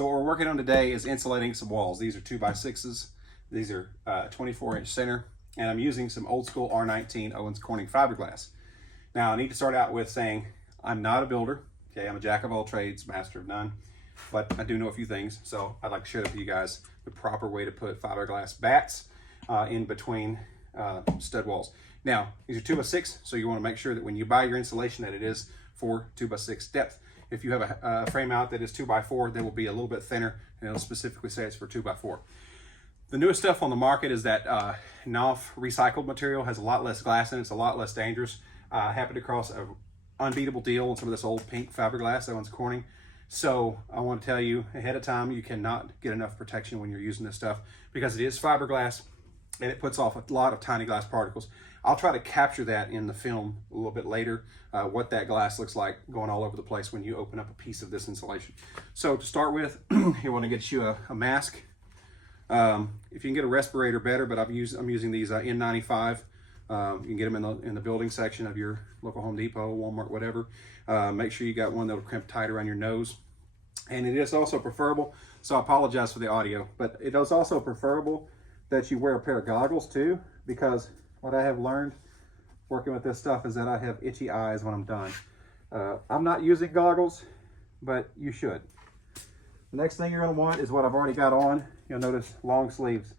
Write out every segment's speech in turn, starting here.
So what we're working on today is insulating some walls. These are 2x6s. These are 24-inch center, and I'm using some old school R19 Owens Corning fiberglass. Now I need to start out with saying I'm not a builder. Okay, I'm a jack of all trades, master of none, but I do know a few things. So I'd like to share with you guys the proper way to put fiberglass batts in between stud walls. Now these are 2x6, so you want to make sure that when you buy your insulation that it is for 2x6 depth. If you have a frame out that is 2x4, they will be a little bit thinner, and it'll specifically say it's for 2x4. The newest stuff on the market is that NOF recycled material has a lot less glass in it. It's a lot less dangerous. I happened across an unbeatable deal on some of this old pink fiberglass that one's Corning. So I want to tell you ahead of time, you cannot get enough protection when you're using this stuff because it is fiberglass and it puts off a lot of tiny glass particles. I'll try to capture that in the film a little bit later, what that glass looks like going all over the place when you open up a piece of this insulation. So to start with, you want to get you a mask. If you can get a respirator, better, but I'm using these N95. You can get them in the building section of your local Home Depot, Walmart, whatever. Make sure you got one that'll crimp tight around your nose. And it is also preferable, so I apologize for the audio, but it is also preferable that you wear a pair of goggles too, because what I have learned working with this stuff is that I have itchy eyes when I'm done. I'm not using goggles, but you should. The next thing you're gonna want is what I've already got on. You'll notice long sleeves,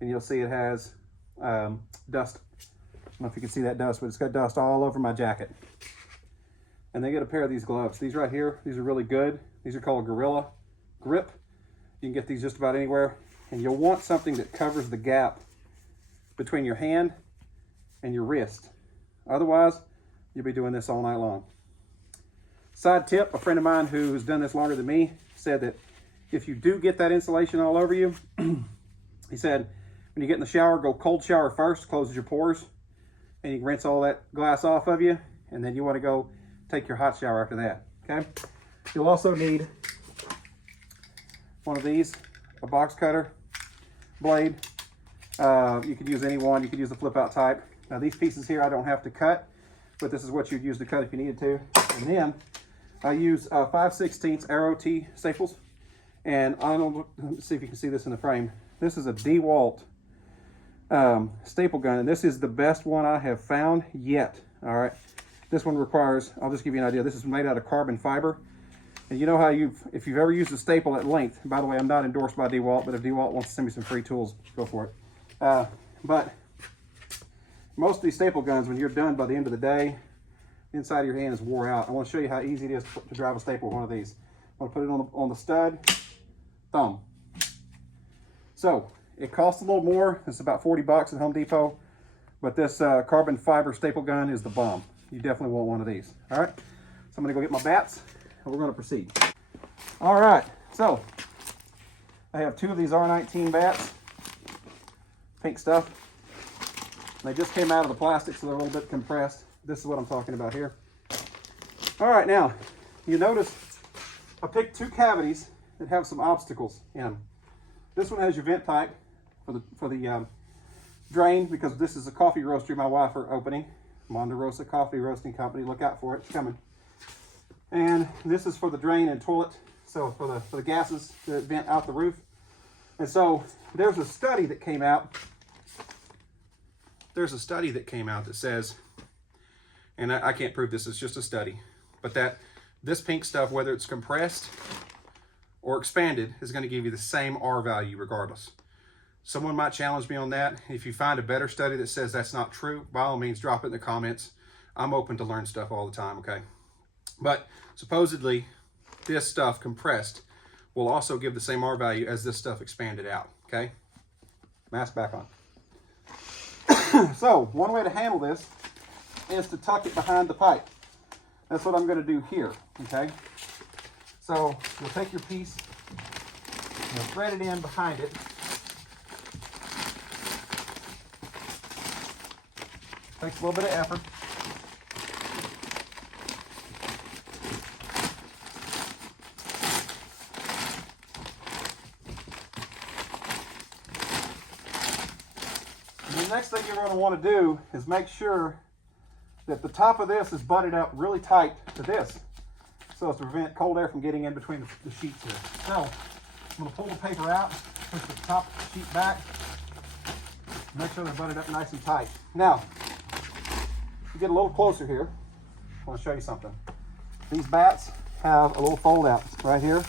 and you'll see it has dust. I don't know if you can see that dust, but it's got dust all over my jacket. And then get a pair of these gloves. These right here, these are really good. These are called Gorilla Grip. You can get these just about anywhere. And you'll want something that covers the gap between your hand and your wrist. Otherwise, you'll be doing this all night long. Side tip, a friend of mine who's done this longer than me said that if you do get that insulation all over you, he said, when you get in the shower, go cold shower first, closes your pores, and you can rinse all that glass off of you, and then you want to go take your hot shower after that, okay? You'll also need one of these, a box cutter blade. You could use any one. You could use the flip out type. Now these pieces here I don't have to cut, but this is what you'd use to cut if you needed to. And then I use 5/16 Arrow T staples. And I don't, let's see if you can see this in the frame. This is a DeWalt staple gun, and this is the best one I have found yet. All right, this one requires, I'll just give you an idea. This is made out of carbon fiber. And you know how if you've ever used a staple at length, by the way, I'm not endorsed by DeWalt, but if DeWalt wants to send me some free tools, go for it. But most of these staple guns, when you're done by the end of the day, the inside of your hand is wore out. I want to show you how easy it is to drive a staple with one of these. I'm going to put it on the stud, thumb. So it costs a little more. It's about 40 bucks at Home Depot, but this carbon fiber staple gun is the bomb. You definitely want one of these. All right, so I'm going to go get my bats, and we're going to proceed. All right, so I have 2 of these R19 bats, pink stuff. They just came out of the plastic, so they're a little bit compressed. This is what I'm talking about here. All right, now you notice I picked 2 cavities that have some obstacles in them. This one has your vent pipe for the drain, because this is a coffee roastery my wife are opening. Monderosa Coffee Roasting Company. Look out for it. It's coming. And this is for the drain and toilet. So for the gases that vent out the roof. And so there's a study that came out. There's a study that came out that says, and I can't prove this, it's just a study, but that this pink stuff, whether it's compressed or expanded, is going to give you the same R value regardless. Someone might challenge me on that. If you find a better study that says that's not true, by all means, drop it in the comments. I'm open to learn stuff all the time, okay? But supposedly, this stuff compressed will also give the same R value as this stuff expanded out, okay? Mask back on. So, one way to handle this is to tuck it behind the pipe. That's what I'm going to do here, okay? So, you'll take your piece, you'll thread it in behind it. Takes a little bit of effort. And the next thing you're going to want to do is make sure that the top of this is butted up really tight to this, so as to prevent cold air from getting in between the sheets here. So I'm going to pull the paper out, push the top sheet back, make sure they're butted up nice and tight. Now, you get a little closer here, I want to show you something. These bats have a little fold out right here.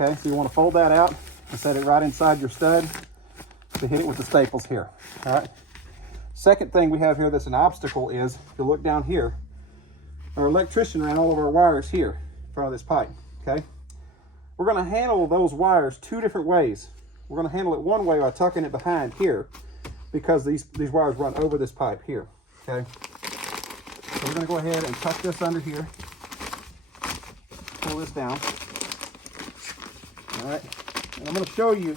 Okay, so you want to fold that out and set it right inside your stud to hit it with the staples here. All right. Second thing we have here that's an obstacle is, if you look down here, our electrician ran all of our wires here in front of this pipe. Okay. We're going to handle those wires two different ways. We're going to handle it one way by tucking it behind here, because these wires run over this pipe here. Okay. So we're going to go ahead and tuck this under here. Pull this down. All right. And I'm going to show you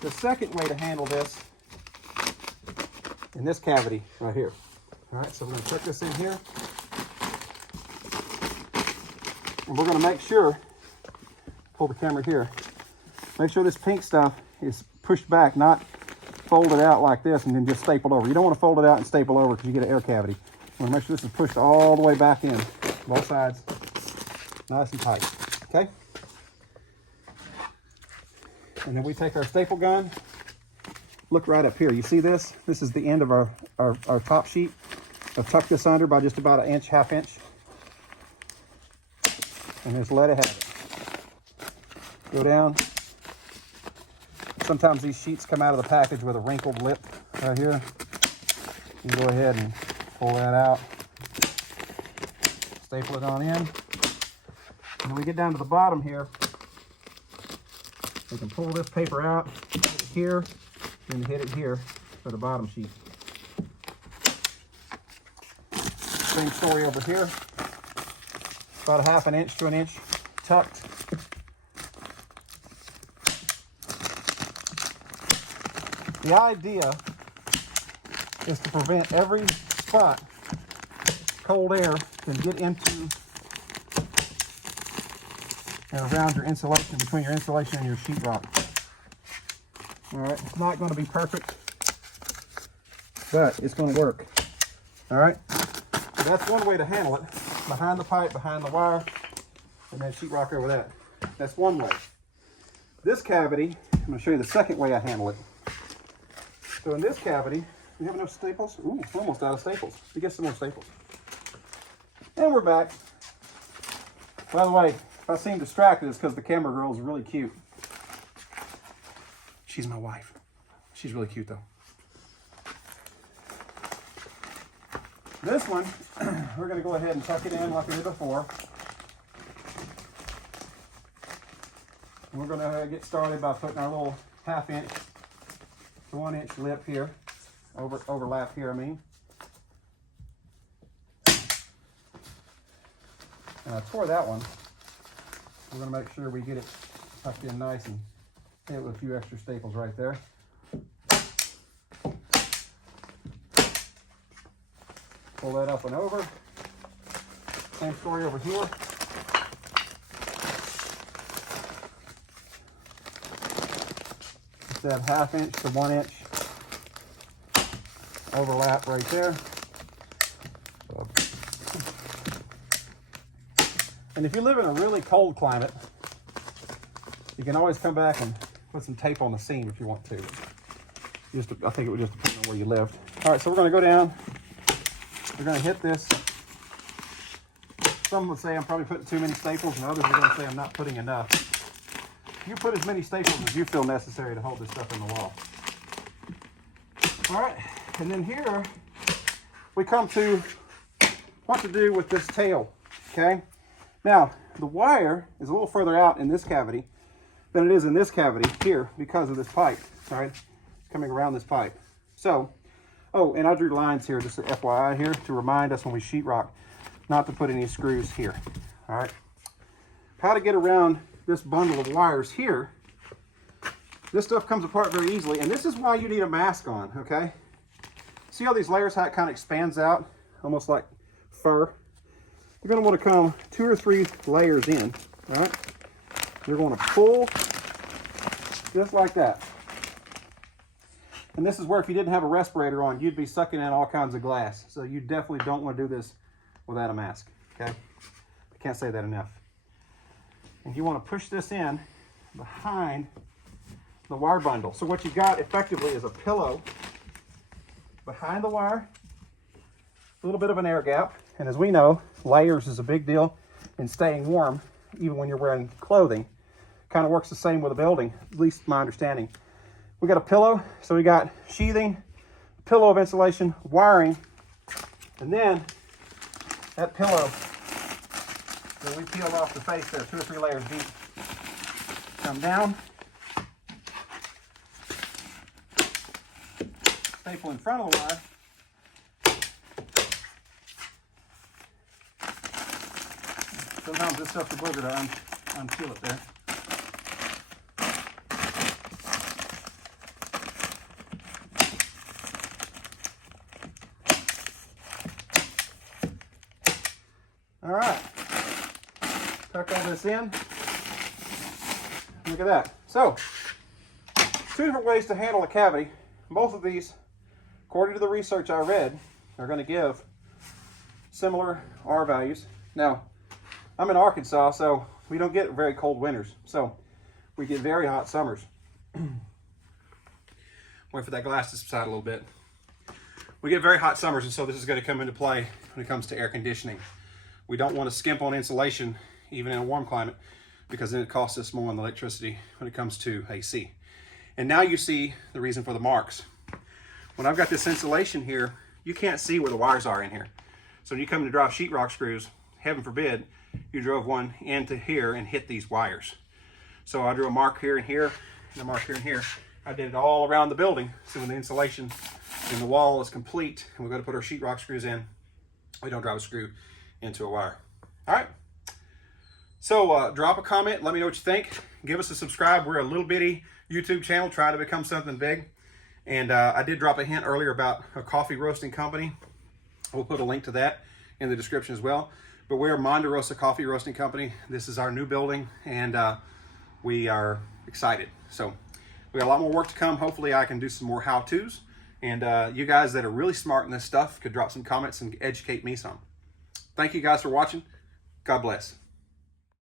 the second way to handle this in this cavity right here. All right. So we're going to tuck this in here. And we're going to make sure, pull the camera here, make sure this pink stuff is pushed back, not folded out like this and then just stapled over. You don't want to fold it out and staple over because you get an air cavity. You want to make sure this is pushed all the way back in, both sides, nice and tight. Okay? And then we take our staple gun, look right up here. You see this? This is the end of our top sheet. I've tucked this under by just about an inch, half inch. And just let it have it. Go down. Sometimes these sheets come out of the package with a wrinkled lip right here. You go ahead and pull that out. Staple it on in. And when we get down to the bottom here, we can pull this paper out, hit it here, and hit it here for the bottom sheet. Same story over here. About a half an inch to an inch tucked. The idea is to prevent every spot cold air can get into and around your insulation, between your insulation and your sheetrock. All right, it's not going to be perfect, but it's going to work. All right, so that's one way to handle it. Behind the pipe, behind the wire, and then sheetrock over that. That's one way. This cavity, I'm going to show you the second way I handle it. So in this cavity, we have enough staples. Ooh, almost out of staples. We get some more staples. And we're back. By the way, if I seem distracted, it's because the camera girl is really cute. She's my wife. She's really cute though. This one, we're going to go ahead and tuck it in like we did before. And we're going to get started by putting our little half inch to 1 inch lip here, overlap here, I mean. And I tore that one. We're going to make sure we get it tucked in nice and hit it with a few extra staples right there. Pull that up and over. Same story over here. Just that half inch to 1 inch overlap right there. And if you live in a really cold climate, you can always come back and put some tape on the seam if you want to. I think it would just depend on where you lived. All right, so we're going to go down. We're going to hit this. Some would say I'm probably putting too many staples, and others are going to say I'm not putting enough. You put as many staples as you feel necessary to hold this stuff in the wall. All right, and then here we come to what to do with this tail, okay? Now, the wire is a little further out in this cavity than it is in this cavity here because of this pipe, all right? Coming around this pipe. So, oh, and I drew lines here, just an FYI here, to remind us when we sheetrock not to put any screws here, all right? How to get around this bundle of wires here. This stuff comes apart very easily, and this is why you need a mask on, okay? See how these layers, how it kind of expands out, almost like fur? You're gonna wanna come 2 or 3 layers in, all right? You're gonna pull just like that. And this is where if you didn't have a respirator on, you'd be sucking in all kinds of glass. So you definitely don't want to do this without a mask, okay? I can't say that enough. And you want to push this in behind the wire bundle. So what you got effectively is a pillow behind the wire, a little bit of an air gap. And as we know, layers is a big deal in staying warm, even when you're wearing clothing. Kind of works the same with a building, at least my understanding. We got a pillow, so we got sheathing, pillow of insulation, wiring, and then that pillow that we peeled off the face there, 2 or 3 layers deep, come down, staple in front of the wire, sometimes this stuff's a booger to unpeel it there. All right, tuck all this in. Look at that. So, 2 different ways to handle a cavity. Both of these, according to the research I read, are going to give similar R values. Now, I'm in Arkansas, so we don't get very cold winters. So, we get very hot summers. Wait for that glass to subside a little bit. We get very hot summers, and so this is going to come into play when it comes to air conditioning. We don't want to skimp on insulation, even in a warm climate, because then it costs us more on the electricity when it comes to AC. And now you see the reason for the marks. When I've got this insulation here, you can't see where the wires are in here. So when you come to drive sheetrock screws, heaven forbid, you drove one into here and hit these wires. So I drew a mark here and here, and a mark here and here. I did it all around the building, so when the insulation in the wall is complete, and we're going to put our sheetrock screws in, we don't drive a screw into a wire. All right. So drop a comment. Let me know what you think. Give us a subscribe. We're a little bitty YouTube channel trying to become something big. And I did drop a hint earlier about a coffee roasting company. We'll put a link to that in the description as well. But we're Monderosa Coffee Roasting Company. This is our new building, and we are excited. So we got a lot more work to come. Hopefully I can do some more how-tos. And you guys that are really smart in this stuff could drop some comments and educate me some. Thank you guys for watching. God bless.